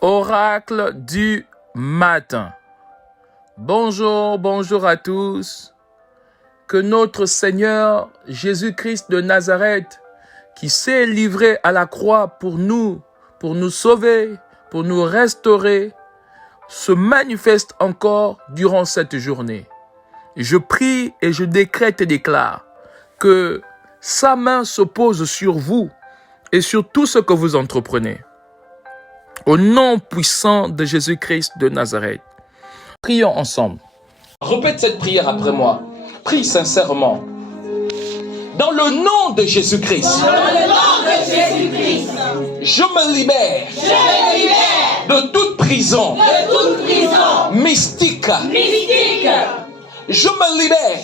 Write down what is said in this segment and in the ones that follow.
Oracle du matin. Bonjour, bonjour à tous. Que notre Seigneur Jésus-Christ de Nazareth, qui s'est livré à la croix pour nous sauver, pour nous restaurer, se manifeste encore durant cette journée. Je prie et je décrète et déclare que sa main se pose sur vous et sur tout ce que vous entreprenez. Au nom puissant de Jésus-Christ de Nazareth. Prions ensemble. Répète cette prière après moi. Prie sincèrement. Dans le nom de Jésus-Christ. Je me libère. De toute prison. Mystique. Je me libère.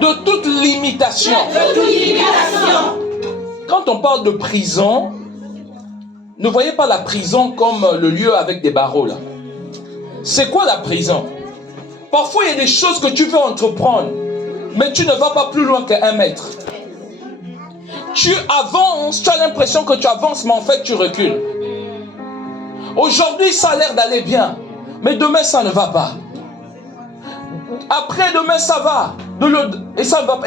De toute limitation. Quand on parle de prison, ne voyez pas la prison comme le lieu avec des barreaux là. C'est quoi la prison? Parfois il y a des choses que tu veux entreprendre, mais tu ne vas pas plus loin qu'1 mètre. Tu avances, tu as l'impression que tu avances, mais en fait tu recules. Aujourd'hui ça a l'air d'aller bien, mais demain ça ne va pas. Après demain ça va, et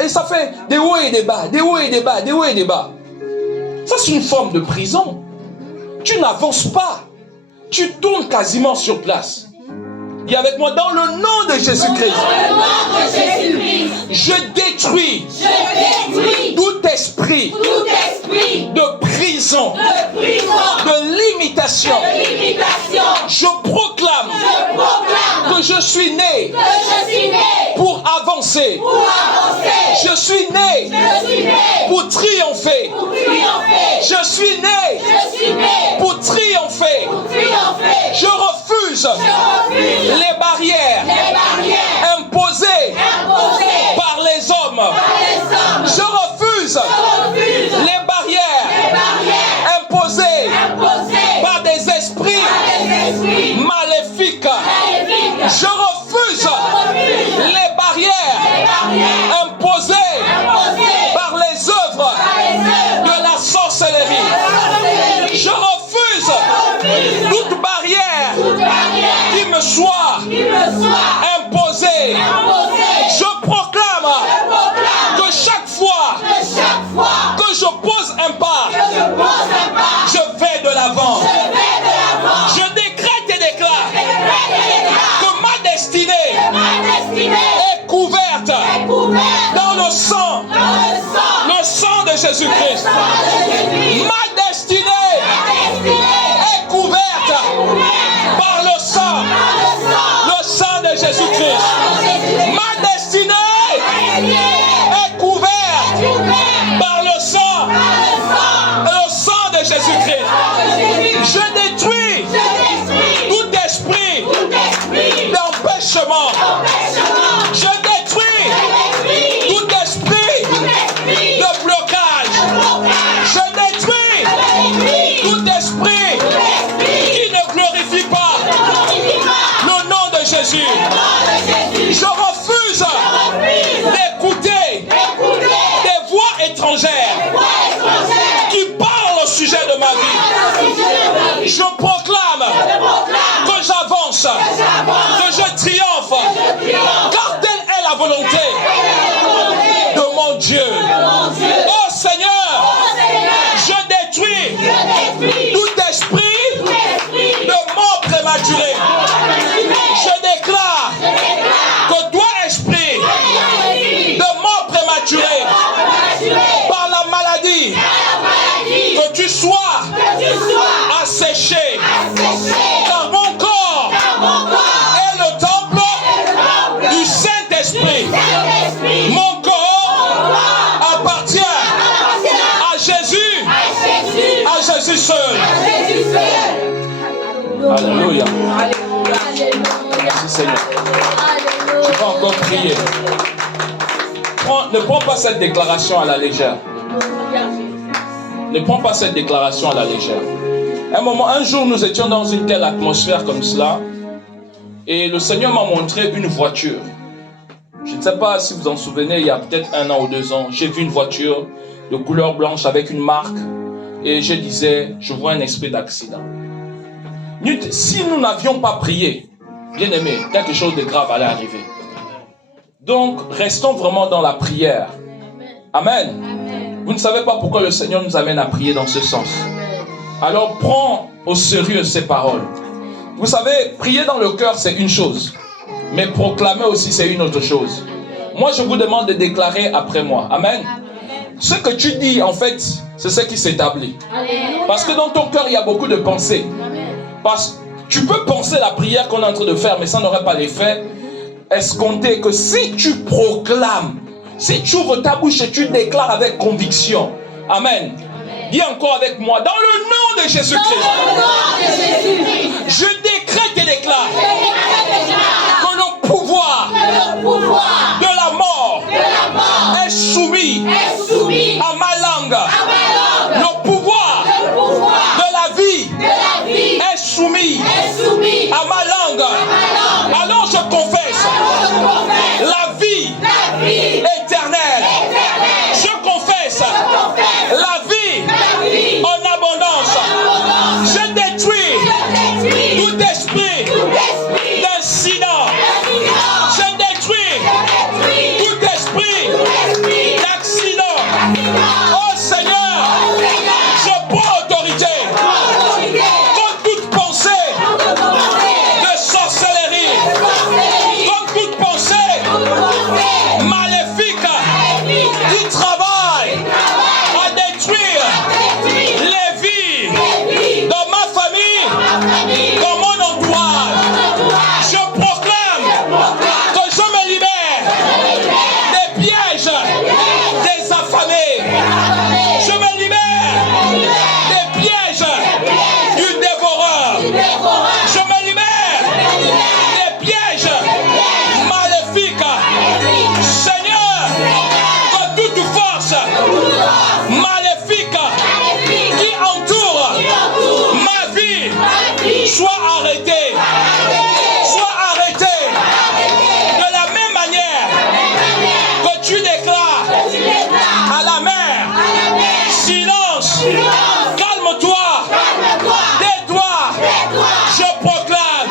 ça fait des hauts et des bas, des hauts et des bas, des hauts et des bas. Ça c'est une forme de prison. Tu n'avances pas. Tu tournes quasiment sur place. Dis avec moi, dans le nom de Jésus-Christ. Je détruis tout esprit de prison, de limitation. Je proclame que je suis né pour avancer. Je suis né pour triompher. Je suis né pour triompher. Je refuse les barrières imposées par les hommes. Je refuse les barrières imposées par des esprits maléfiques. Je refuse les barrières imposées par les œuvres de la sorcellerie. Je refuse toute barrière qui me soit imposée. Je proclame que chaque fois que je pose un pas, je vais de l'avant. Je décrète et déclare que ma destinée est couverte dans le sang de Jésus-Christ. Ma destinée est couverte par le sang de Jésus-Christ. Ma destinée est couverte par le sang de Jésus-Christ. Je détruis tout esprit d'empêchement. Je détruis tout esprit de blocage. Je détruis tout esprit qui ne glorifie pas le nom de Jésus. Je refuse d'écouter des voix étrangères qui parlent au sujet de ma vie. Je proclame que j'avance, que je triomphe, car telle est la volonté de mon Dieu. Oh Seigneur, je détruis tout esprit de mort prématurée. Je déclare que toi, esprit de mort prématurée, par la maladie, que tu sois asséché, car mon corps est le temple du Saint-Esprit. Mon corps appartient à Jésus seul. Alléluia. Merci Seigneur. Tu vas encore prier. Ne prends pas cette déclaration à la légère. Ne prends pas cette déclaration à la légère. Un jour, nous étions dans une telle atmosphère comme cela, et le Seigneur m'a montré une voiture. Je ne sais pas si vous en souvenez, il y a peut-être 1 an ou 2 ans, j'ai vu une voiture de couleur blanche avec une marque et je disais, je vois un esprit d'accident. Si nous n'avions pas prié, bien aimé, quelque chose de grave allait arriver. Donc, restons vraiment dans la prière. Amen. Vous ne savez pas pourquoi le Seigneur nous amène à prier dans ce sens. Alors, prends au sérieux ces paroles. Vous savez, prier dans le cœur, c'est une chose. Mais proclamer aussi, c'est une autre chose. Moi, je vous demande de déclarer après moi. Amen. Ce que tu dis, en fait, c'est ce qui s'établit. Parce que dans ton cœur, il y a beaucoup de pensées. Parce que tu peux penser la prière qu'on est en train de faire, mais ça n'aurait pas l'effet escompté. Que si tu proclames, si tu ouvres ta bouche et tu déclares avec conviction. Amen. Dis encore avec moi, dans le nom de Jésus-Christ, je décrète et déclare que le pouvoir de la mort est soumis à ma langue. Le pouvoir de la vie est soumis à ma langue. Alors je confesse la vie éternelle. Je confesse la vie en abondance. Je détruis tout esprit d'incident. Je détruis tout esprit d'accident. Oh Seigneur, je prends autorité contre toute pensée de sorcellerie, contre toute pensée maléfique qui travaille à détruire les vies dans ma famille, dans mon entourage. Je proclame que je me libère des pièges des affamés. Je me libère des pièges du dévoreur. Je me libère des pièges maléfiques. Seigneur, que toute force maléfique qui entoure ma vie soit arrêtée. Soit arrêtée. De la même manière que tu déclares à la mer, silence, calme-toi, tais-toi. Je proclame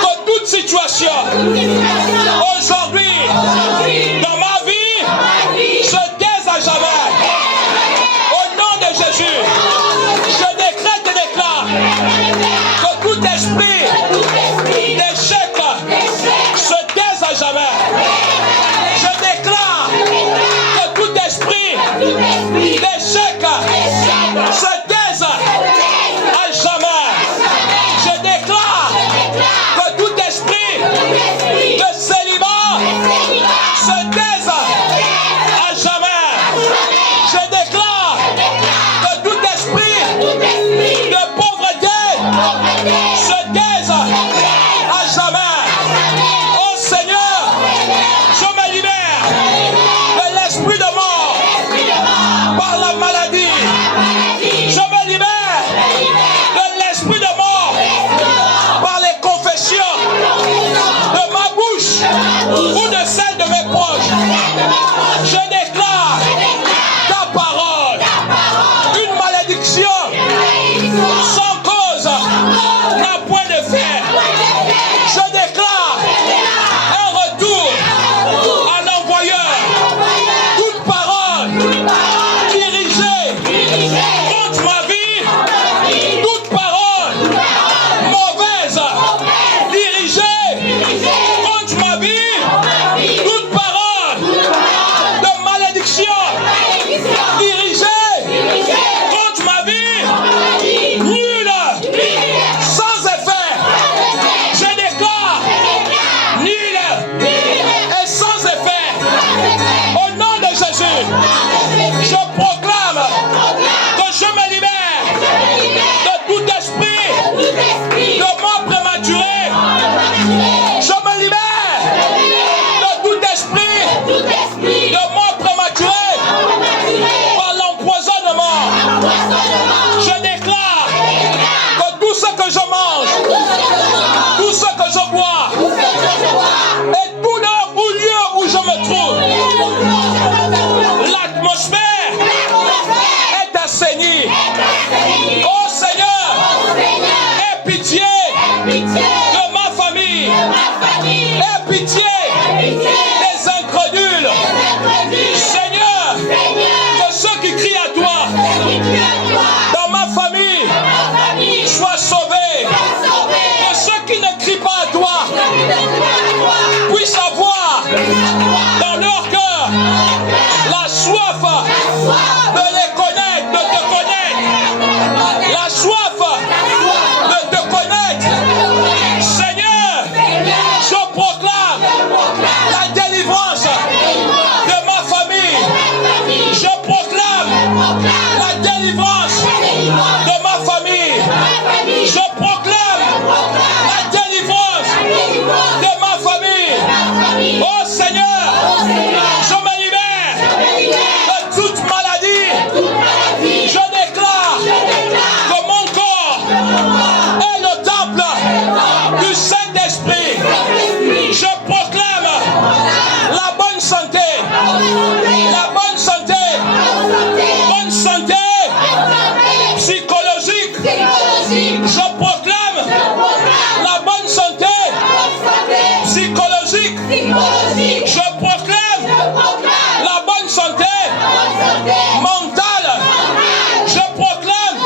que toute situation aujourd'hui dans ma vie se taise à jamais. Au nom de Jésus, je décrète et déclare que tout esprit d'échec se taise à jamais. Je déclare que tout esprit d'échec se taise à jamais. Je déclare que tout esprit de célibat se taise à jamais. Je déclare que tout esprit de pauvreté se taise à jamais. Oh Seigneur, je me libère de l'esprit de mort par la maladie. Je me libère de l'esprit de mort par les confessions de ma bouche ou de celle de mes proches. Je déclare ta parole, une malédiction sans cause n'a point de fait. Je déclare un retour à l'envoyeur. Toute parole dirigée contre ma vie, toute parole mauvaise dirigée contre ma vie, toute parole de malédiction dirigée contre ma vie, nulle, sans effet. Je déclare nulle et sans effet. Au nom de Jésus, je proclame que je me libère de tout esprit de mort prématurée. Je me libère de tout esprit de mort prématurée par l'empoisonnement. Je déclare que tout ce que je mange, tout ce que je bois, et tout lieu où de les connaître, de te connaître. La soif de te connaître. Seigneur, je proclame la délivrance de ma famille. Je proclame la délivrance de ma famille. Je proclame la délivrance de ma famille. Oh Seigneur, je me libère de toute maladie. Je déclare que mon corps est le temple du Saint-Esprit. Je proclame la bonne santé. La bonne santé. Bonne santé psychologique. Je proclame la bonne santé psychologique. Je proclame la bonne santé mentale. Je proclame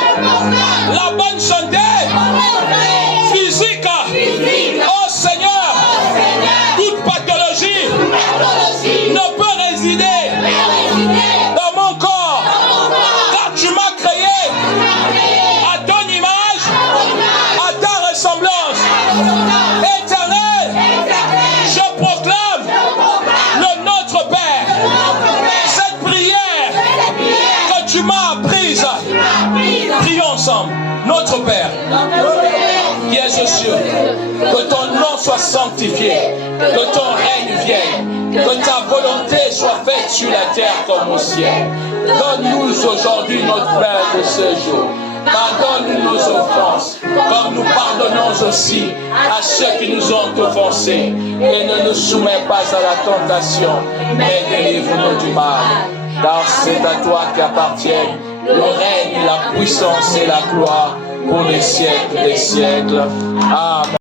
la bonne santé physique. Oh Seigneur, toute pathologie ne peut résider dans mon corps, car tu m'as créé à ton image, à ta ressemblance. Éternel, je proclame le Notre Père. Cette prière que tu m'as apprise, prions ensemble. Notre Père, qui es aux cieux, que ton nom soit sanctifié, que ton règne vienne, que ta volonté soit faite sur la terre comme au ciel. Donne-nous aujourd'hui notre pain de ce jour. Pardonne-nous nos offenses, comme nous pardonnons aussi à ceux qui nous ont offensés. Et ne nous soumets pas à la tentation, mais délivre-nous du mal. Car c'est à toi qu'appartiennent le règne, la puissance et la gloire pour les siècles des siècles. Amen.